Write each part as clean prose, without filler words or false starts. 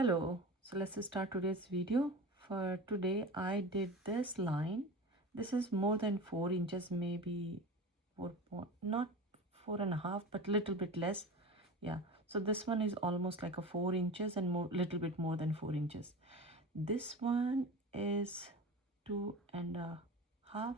Hello, so let's start today's video. For today I did this line. This is more than 4 inches, maybe not 4.5 but little bit less. Yeah, so this one is almost like a 4 inches and more, little bit more than 4 inches. This one is 2.5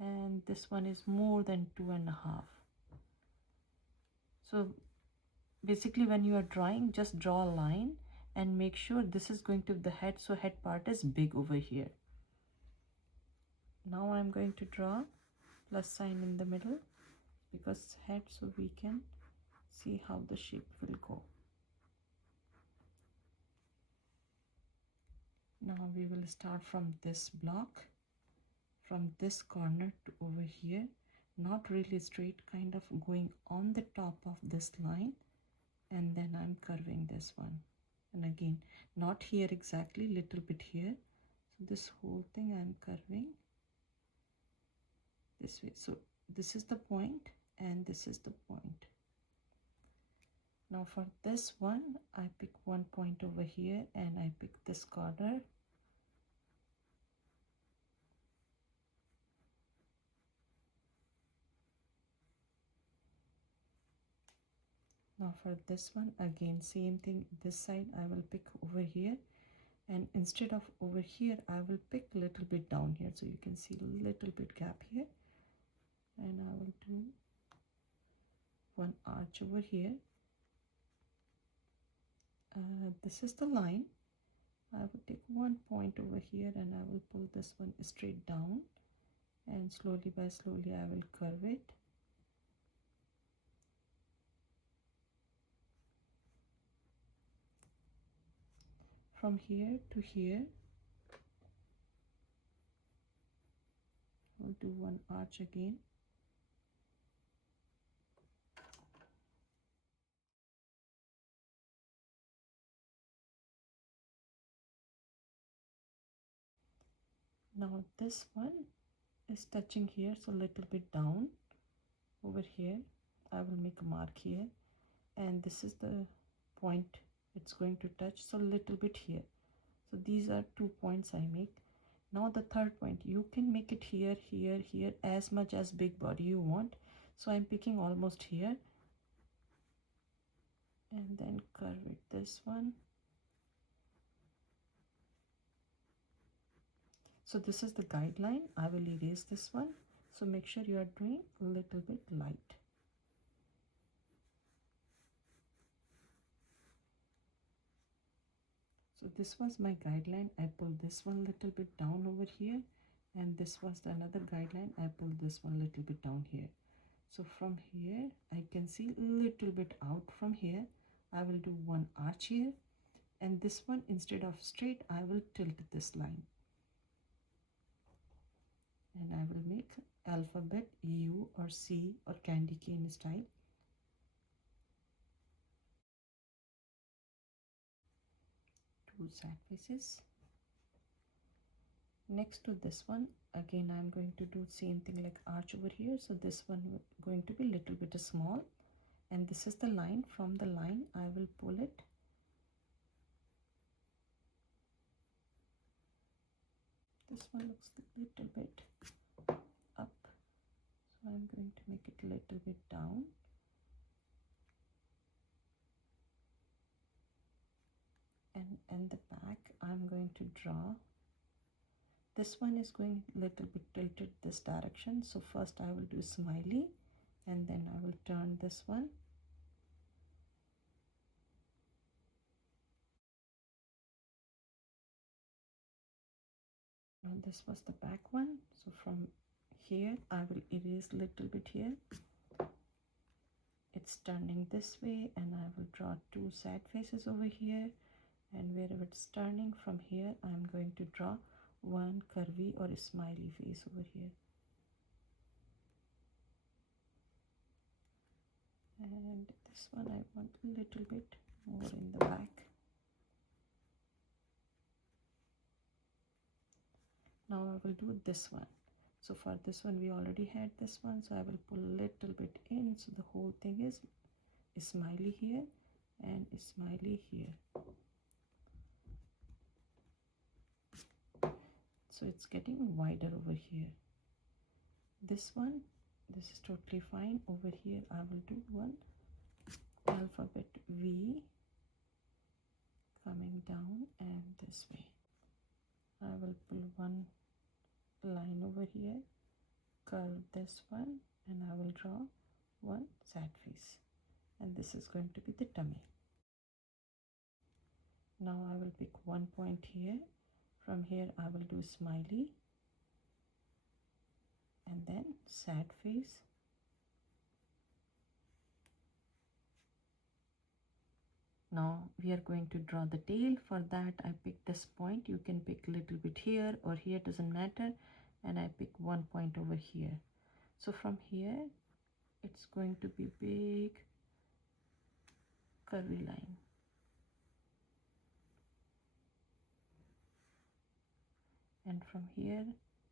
and this one is more than 2.5. So basically when you are drawing, just draw a line and make sure this is going to the head, so head part is big over here. Now I'm going to draw plus sign in the middle because head, so we can see how the shape will go. Now we will start from this block, from this corner to over here, not really straight, kind of going on the top of this line, and then I'm curving this one. And again, not here exactly, little bit here. So this whole thing I'm curving this way. So this is the point and this is the point. Now for this one, I pick one point over here and I pick this corner. Now for this one, again same thing, this side I will pick over here, and instead of over here I will pick a little bit down here, so you can see a little bit gap here, and I will do one arch over here. This is the line. I will take one point over here and I will pull this one straight down, and slowly by slowly I will curve it. From here to here, I'll do one arch again. Now this one is touching here, so a little bit down over here. I will make a mark here, and this is the point it's going to touch, so a little bit here. So these are 2 points I make. Now the third point, you can make it here, here, here, as much as big body you want. So I'm picking almost here and then curve it this one. So this is the guideline. I will erase this one. So make sure you are doing a little bit light. So this was my guideline. I pulled this one a little bit down over here, and this was the another guideline. I pulled this one a little bit down here. So from here I can see a little bit out from here. I will do one arch here, and this one, instead of straight, I will tilt this line, and I will make alphabet U or C or candy cane style. Two side faces. Next to this one, again I'm going to do same thing like arch over here. So this one going to be little bit small, and this is the line. From the line I will pull it. This one looks a little bit up, so I'm going to make it a little bit down. And the back I'm going to draw. This one is going a little bit tilted this direction, so first I will do smiley and then I will turn this one. Now this was the back one, so from here I will erase a little bit here. It's turning this way, and I will draw two side faces over here, and wherever it's turning from here I'm going to draw one curvy or a smiley face over here. And this one I want a little bit more in the back. Now I will do this one. So for this one we already had this one, so I will pull a little bit in, so the whole thing is a smiley here and a smiley here. so it's getting wider over here. This one, this is totally fine. Over here I will do one alphabet V coming down and this way. I will pull one line over here, curve this one, and I will draw one sad face, and this is going to be the tummy. Now I will pick one point here. From here I will do smiley and then sad face. Now we are going to draw the tail. For that I pick this point. You can pick a little bit here or here, doesn't matter, and I pick one point over here. So from here it's going to be big curvy line. And from here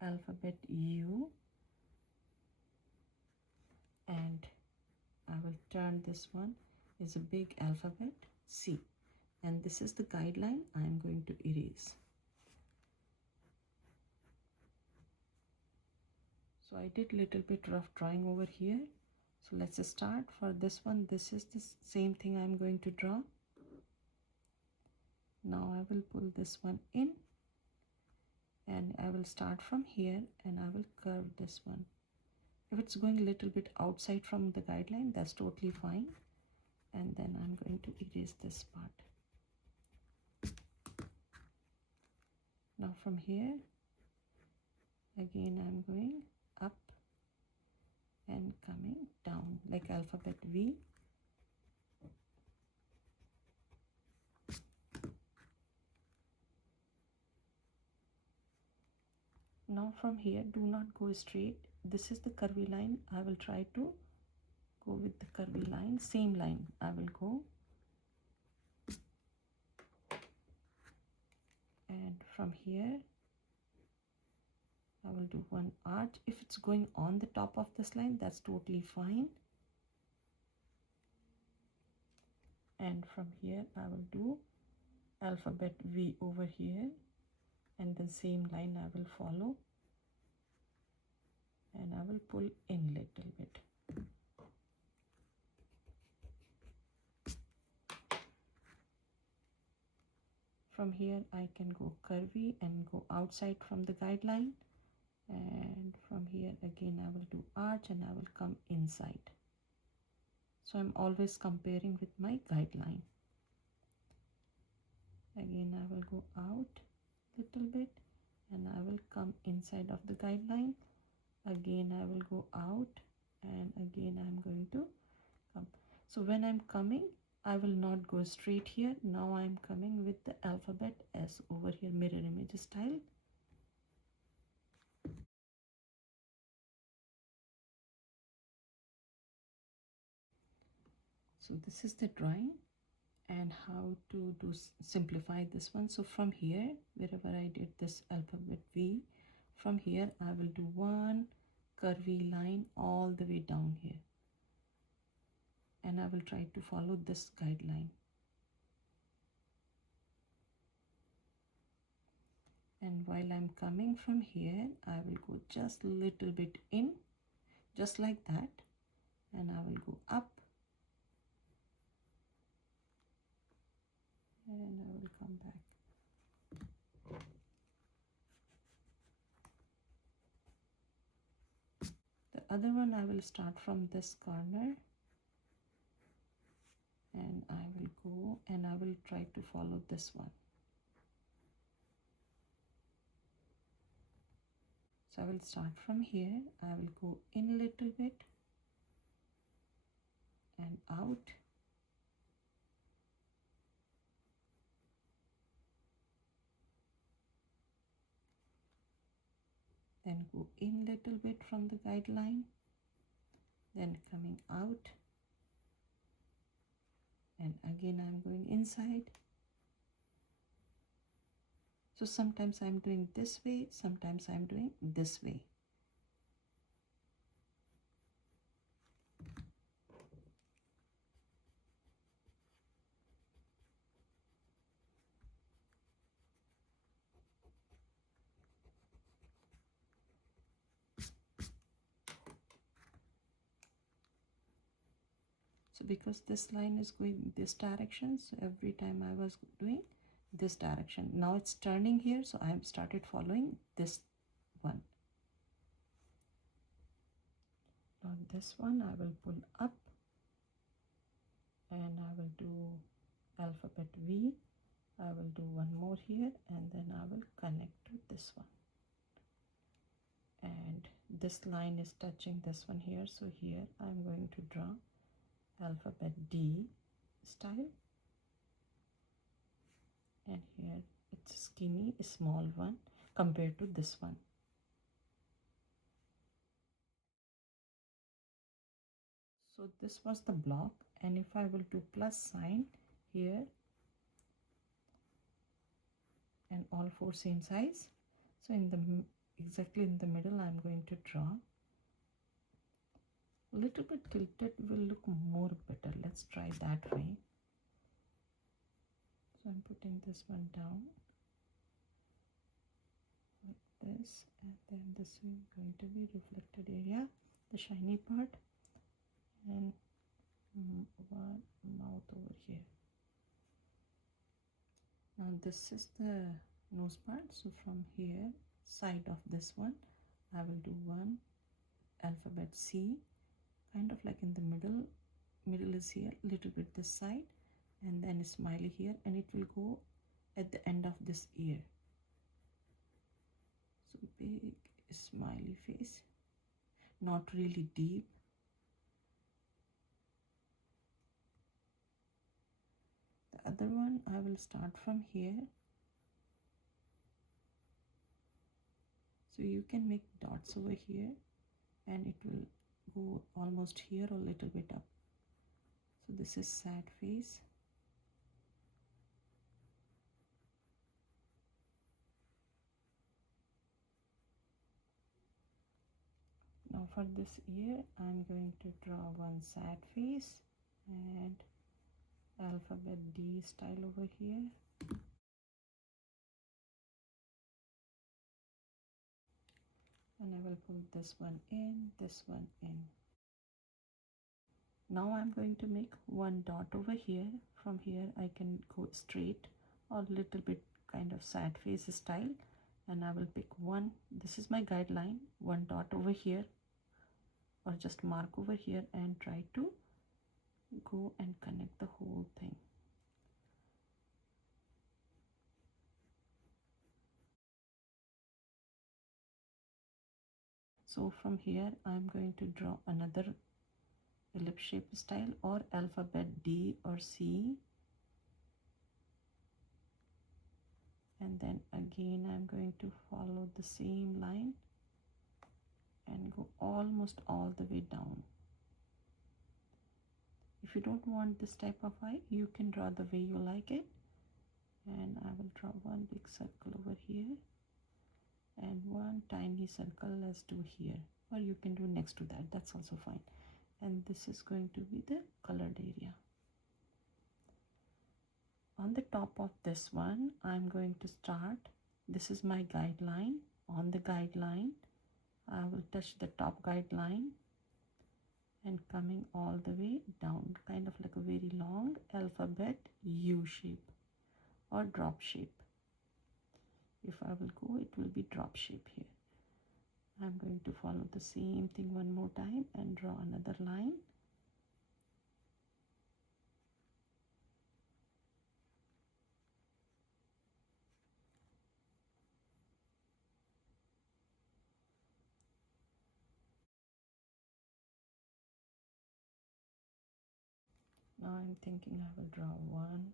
alphabet U, and I will turn this one is a big alphabet C, and this is the guideline I am going to erase. So I did little bit rough drawing over here. So let's start. For this one, this is the same thing I'm going to draw. Now I will pull this one in and I will start from here and I will curve this one. If it's going a little bit outside from the guideline, that's totally fine. And then I'm going to erase this part. Now from here, again I'm going up and coming down like alphabet V. Now from here, do not go straight. This is the curvy line. I will try to go with the curvy line, same line I will go. And from here, I will do one arch. If it's going on the top of this line, that's totally fine. And from here, I will do alphabet V over here, and the same line I will follow, and I will pull in little bit. From here I can go curvy and go outside from the guideline, and from here again I will do arch and I will come inside. So I'm always comparing with my guideline. Again I will go out little bit and I will come inside of the guideline. Again I will go out and again I'm going to come. So when I'm coming, I will not go straight here. Now I'm coming with the alphabet S over here, mirror image style. So this is the drawing and how to simplify this one. So from here, wherever I did this alphabet V, from here I will do one curvy line all the way down here, and I will try to follow this guideline. And while I'm coming from here, I will go just a little bit in, just like that, and I will go up and I will come back. The other one I will start from this corner and I will go and I will try to follow this one. So I will start from here, I will go in a little bit and out, then go in little bit from the guideline, then coming out, and again I'm going inside. So sometimes I'm doing this way, sometimes I'm doing this way. So because this line is going this direction, so every time I was doing this direction, now it's turning here, so I have started following this one. Now this one I will pull up and I will do alphabet V. I will do one more here and then I will connect to this one. And this line is touching this one here, so here I'm going to draw alphabet D style, and here it's skinny, a small one compared to this one. So this was the block, and if I will do plus sign here and all four same size, so in the exactly in the middle I'm going to draw. A little bit tilted will look more better. Let's try that way. So I'm putting this one down like this, and then this is going to be reflected area, the shiny part, and one mouth over here. Now this is the nose part, so from here side of this one I will do one alphabet C, kind of like in the middle is here, little bit this side, and then a smiley here, and it will go at the end of this ear. So big smiley face, not really deep. The other one I will start from here, so you can make dots over here and it will go almost here or a little bit up. So this is sad face. Now for this ear I'm going to draw one sad face and alphabet D style over here. And I will pull this one in, this one in. Now I'm going to make one dot over here. From here I can go straight or little bit kind of sad face style, and I will pick one. This is my guideline, one dot over here or just mark over here and try to go and connect the whole thing. So from here I'm going to draw another ellipse shape style or alphabet D or C, and then again I'm going to follow the same line and go almost all the way down. If you don't want this type of eye, you can draw the way you like it. And I will draw one big circle over here and one tiny circle, let's do here, or you can do next to that, that's also fine. And this is going to be the colored area. On the top of this one I'm going to start, this is my guideline. On the guideline I will touch the top guideline and coming all the way down, kind of like a very long alphabet U shape or drop shape. If I will go, it will be drop shape here. I'm going to follow the same thing one more time and draw another line. Now I'm thinking I will draw one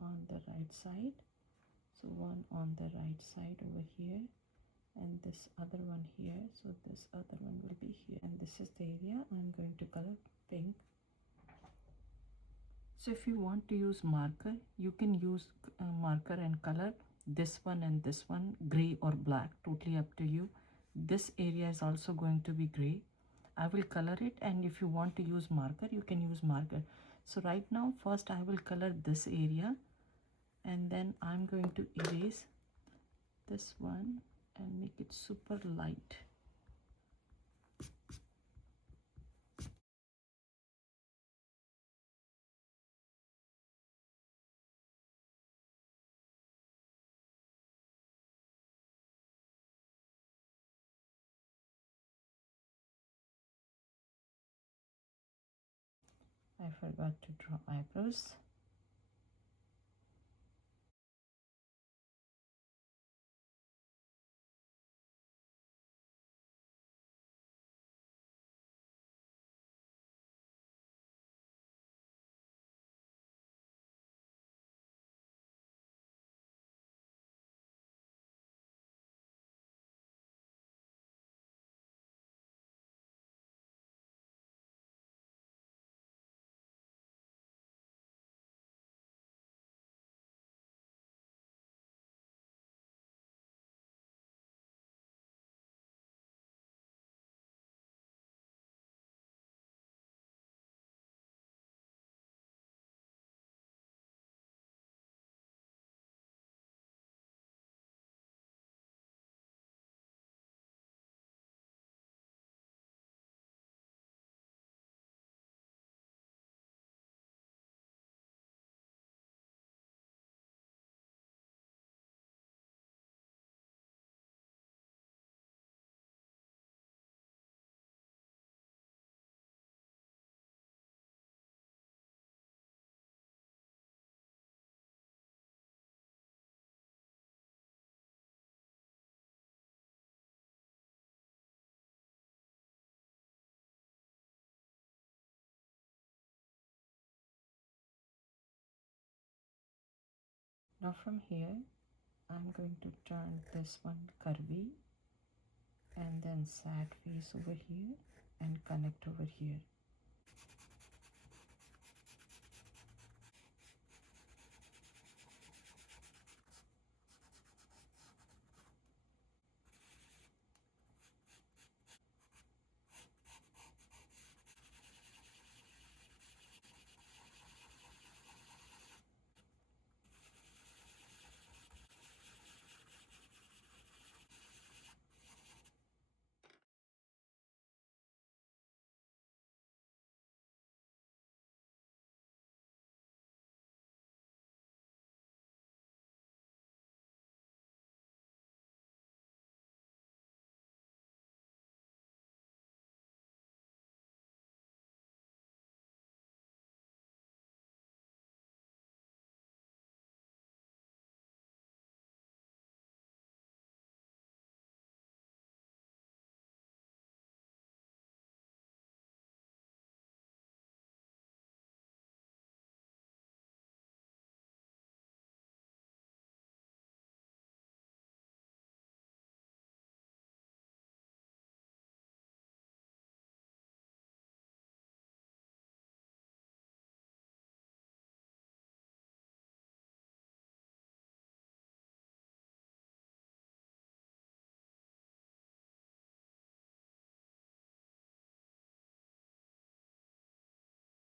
on the right side. So one on the right side over here, and this other one here. So this other one will be here, and this is the area I'm going to color pink. So if you want to use marker, you can use marker and color this one and this one gray or black, totally up to you. This area is also going to be gray. I will color it, and if you want to use marker, you can use marker. So right now first I will color this area, and then I'm going to erase this one and make it super light. I forgot to draw eyebrows. Now from here, I'm going to turn this one curvy and then sad face over here and connect over here.